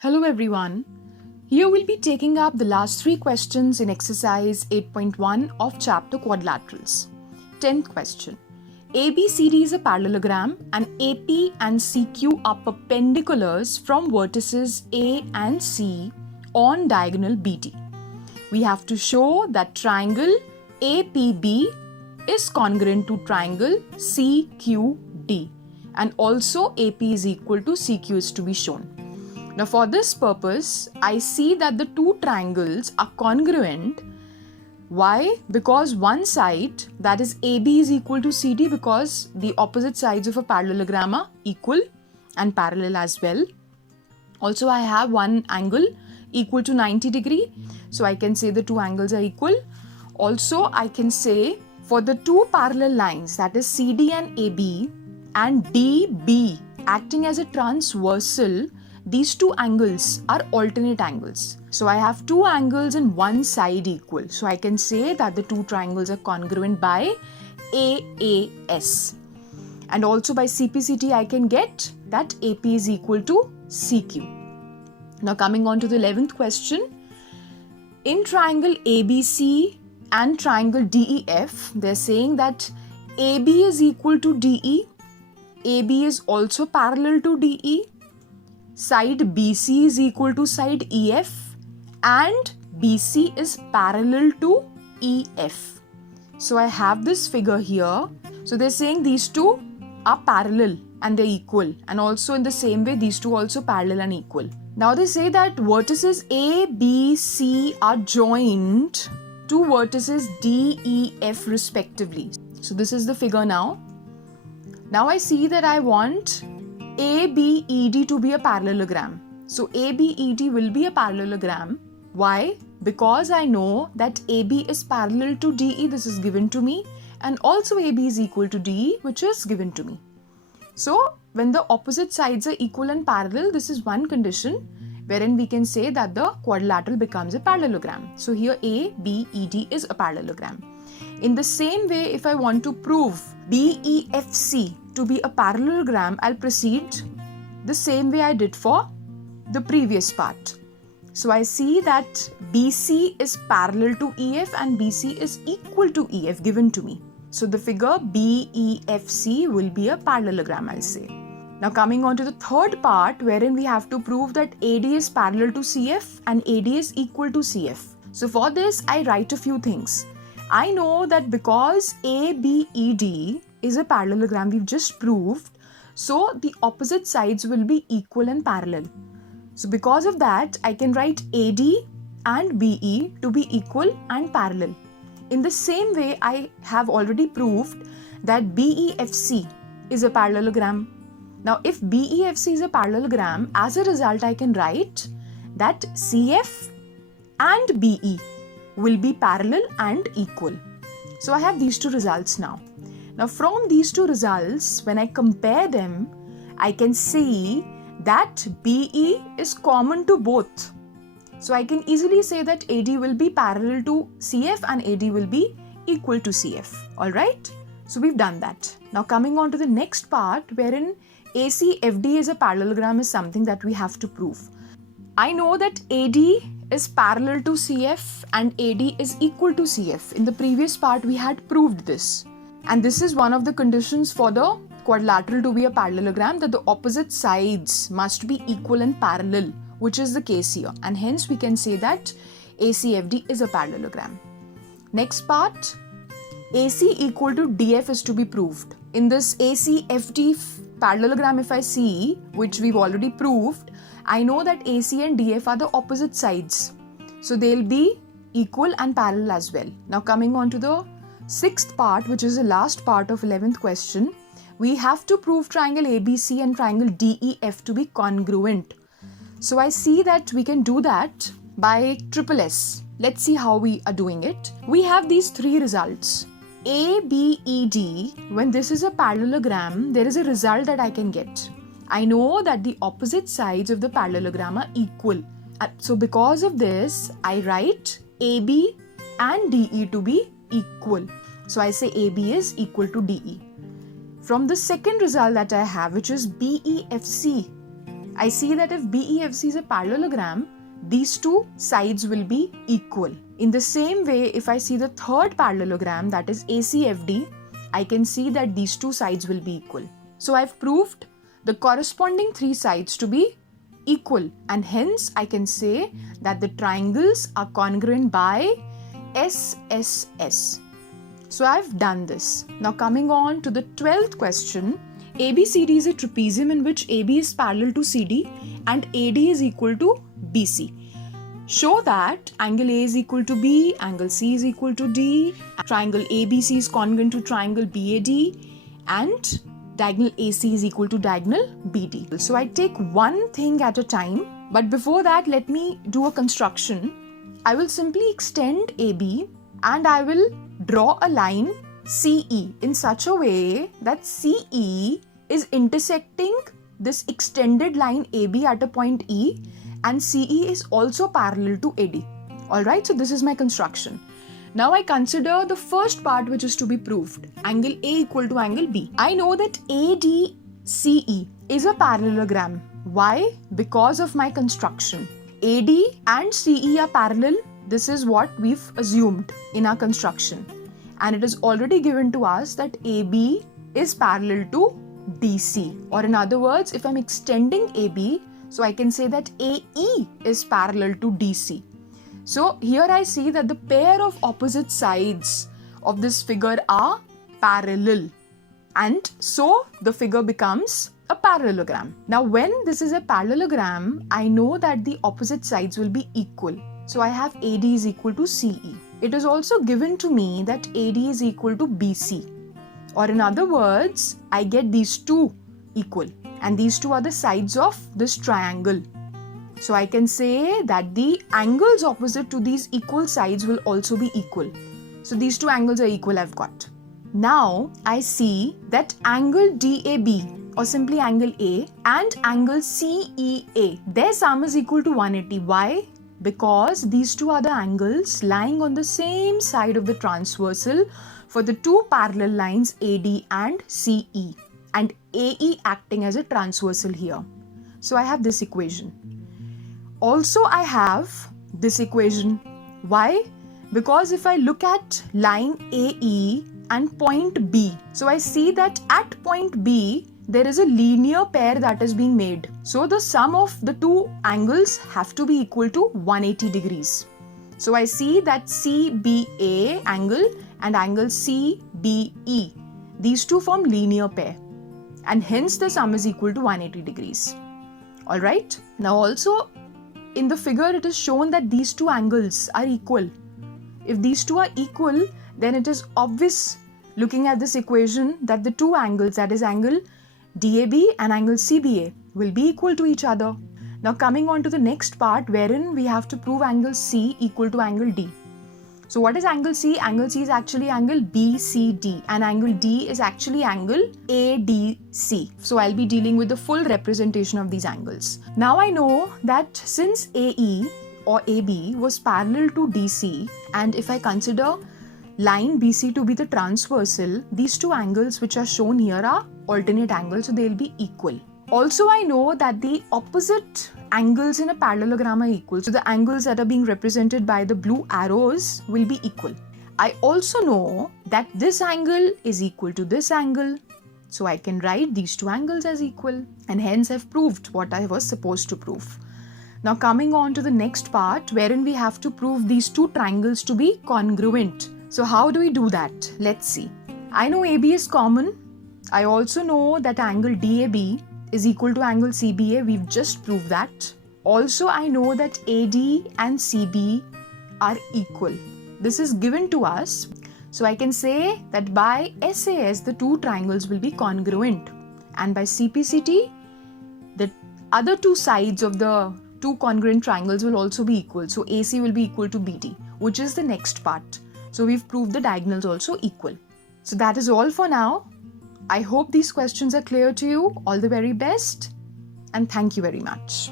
Hello everyone. Here we'll be taking up the last three questions in exercise 8.1 of chapter quadrilaterals. 10th question. ABCD is a parallelogram and AP and CQ are perpendiculars from vertices A and C on diagonal BD. We have to show that triangle APB is congruent to triangle CQD and also AP is equal to CQ is to be shown. Now for this purpose, I see that the two triangles are congruent. Why? Because one side, that is AB, is equal to CD because the opposite sides of a parallelogram are equal and parallel as well. Also, I have one angle equal to 90 degree. So I can say the two angles are equal. Also, I can say for the two parallel lines, that is CD and AB and DB acting as a transversal, these two angles are alternate angles. So I have two angles and one side equal. So I can say that the two triangles are congruent by AAS. And also by CPCT I can get that AP is equal to CQ. Now coming on to the 11th question. In triangle ABC and triangle DEF, they're saying that AB is equal to DE. AB is also parallel to DE. Side BC is equal to side EF and BC is parallel to EF. So I have this figure here. So they're saying these two are parallel and they're equal, and also in the same way these two also parallel and equal. Now they say that vertices A, B, C are joined to vertices D, E, F respectively. So this is the figure now. Now I see that I want ABED to be a parallelogram. So ABED will be a parallelogram. Why? Because I know that AB is parallel to DE, this is given to me, and also AB is equal to DE, which is given to me. So when the opposite sides are equal and parallel, this is one condition wherein we can say that the quadrilateral becomes a parallelogram. So here ABED is a parallelogram. In the same way, if I want to prove BEFC to be a parallelogram, I'll proceed the same way I did for the previous part. So I see that BC is parallel to EF and BC is equal to EF given to me. So the figure BEFC will be a parallelogram, I'll say. Now coming on to the third part, wherein we have to prove that AD is parallel to CF and AD is equal to CF. So for this, I write a few things. I know that because ABED is a parallelogram, we've just proved, so the opposite sides will be equal and parallel. So because of that, I can write AD and BE to be equal and parallel. In the same way, I have already proved that BEFC is a parallelogram. Now, if BEFC is a parallelogram, as a result, I can write that CF and BE will be parallel and equal. So I have these two results now. Now from these two results, when I compare them, I can see that BE is common to both. So I can easily say that AD will be parallel to CF and AD will be equal to CF. Alright? So we've done that. Now coming on to the next part, wherein ACFD is a parallelogram is something that we have to prove. I know that AD is parallel to CF and AD is equal to CF. In the previous part, we had proved this. And this is one of the conditions for the quadrilateral to be a parallelogram, that the opposite sides must be equal and parallel, which is the case here. And hence we can say that ACFD is a parallelogram. Next part, AC equal to DF is to be proved. In this ACFD parallelogram, if I see, which we've already proved, I know that AC and DF are the opposite sides. So they'll be equal and parallel as well. Now coming on to the sixth part, which is the last part of 11th question, we have to prove triangle ABC and triangle DEF to be congruent. So I see that we can do that by triple S. Let's see how we are doing it. We have these three results. ABED, when this is a parallelogram, there is a result that I can get. I know that the opposite sides of the parallelogram are equal. So because of this, I write AB and DE to be equal. So I say AB is equal to DE. From the second result that I have, which is BEFC, I see that if BEFC is a parallelogram, these two sides will be equal. In the same way, if I see the third parallelogram, that is ACFD, I can see that these two sides will be equal. So I've proved the corresponding three sides to be equal, and hence I can say that the triangles are congruent by SSS. So I've done this. Now coming on to the 12th question, ABCD is a trapezium in which AB is parallel to CD and AD is equal to BC. Show that angle A is equal to B, angle C is equal to D, triangle ABC is congruent to triangle BAD, and diagonal AC is equal to diagonal BD. So I take one thing at a time, but before that let me do a construction. I will simply extend AB and I will draw a line CE in such a way that CE is intersecting this extended line AB at a point E, and CE is also parallel to AD. Alright, so this is my construction. Now I consider the first part which is to be proved, angle A equal to angle B. I know that ADCE is a parallelogram. Why? Because of my construction. AD and CE are parallel. This is what we've assumed in our construction. And it is already given to us that AB is parallel to DC. Or in other words, if I'm extending AB, so I can say that AE is parallel to DC. So here I see that the pair of opposite sides of this figure are parallel. And so the figure becomes a parallelogram. Now when this is a parallelogram, I know that the opposite sides will be equal. So I have AD is equal to CE. It is also given to me that AD is equal to BC. Or in other words, I get these two equal. And these two are the sides of this triangle. So I can say that the angles opposite to these equal sides will also be equal. So these two angles are equal I've got. Now I see that angle DAB, or simply angle A, and angle CEA, their sum is equal to 180. Why? Because these two are the angles lying on the same side of the transversal for the two parallel lines AD and CE, and AE acting as a transversal here. So I have this equation. Also I have this equation. Why? Because if I look at line AE and point B, so I see that at point B there is a linear pair that is being made. So the sum of the two angles have to be equal to 180 degrees. So I see that CBA angle and angle CBE, these two form linear pair, and hence the sum is equal to 180 degrees. Alright, now also in the figure it is shown that these two angles are equal. If these two are equal, then it is obvious looking at this equation that the two angles, that is angle DAB and angle CBA, will be equal to each other. Now coming on to the next part wherein we have to prove angle C equal to angle D. So what is angle C? Angle C is actually angle BCD and angle D is actually angle ADC. So I'll be dealing with the full representation of these angles. Now I know that since AE or AB was parallel to DC, and if I consider line BC to be the transversal, these two angles which are shown here are alternate angles, so they'll be equal. Also I know that the opposite angles in a parallelogram are equal. So the angles that are being represented by the blue arrows will be equal. I also know that this angle is equal to this angle. So I can write these two angles as equal, and hence I've proved what I was supposed to prove. Now coming on to the next part wherein we have to prove these two triangles to be congruent. So how do we do that? Let's see. I know AB is common. I also know that angle DAB is equal to angle CBA. We've just proved that. Also I know that AD and CB are equal. This is given to us. So I can say that by SAS the two triangles will be congruent, and by CPCT the other two sides of the two congruent triangles will also be equal. So AC will be equal to BD, which is the next part. So we've proved the diagonals also equal. So that is all for now. I hope these questions are clear to you. All the very best, and thank you very much.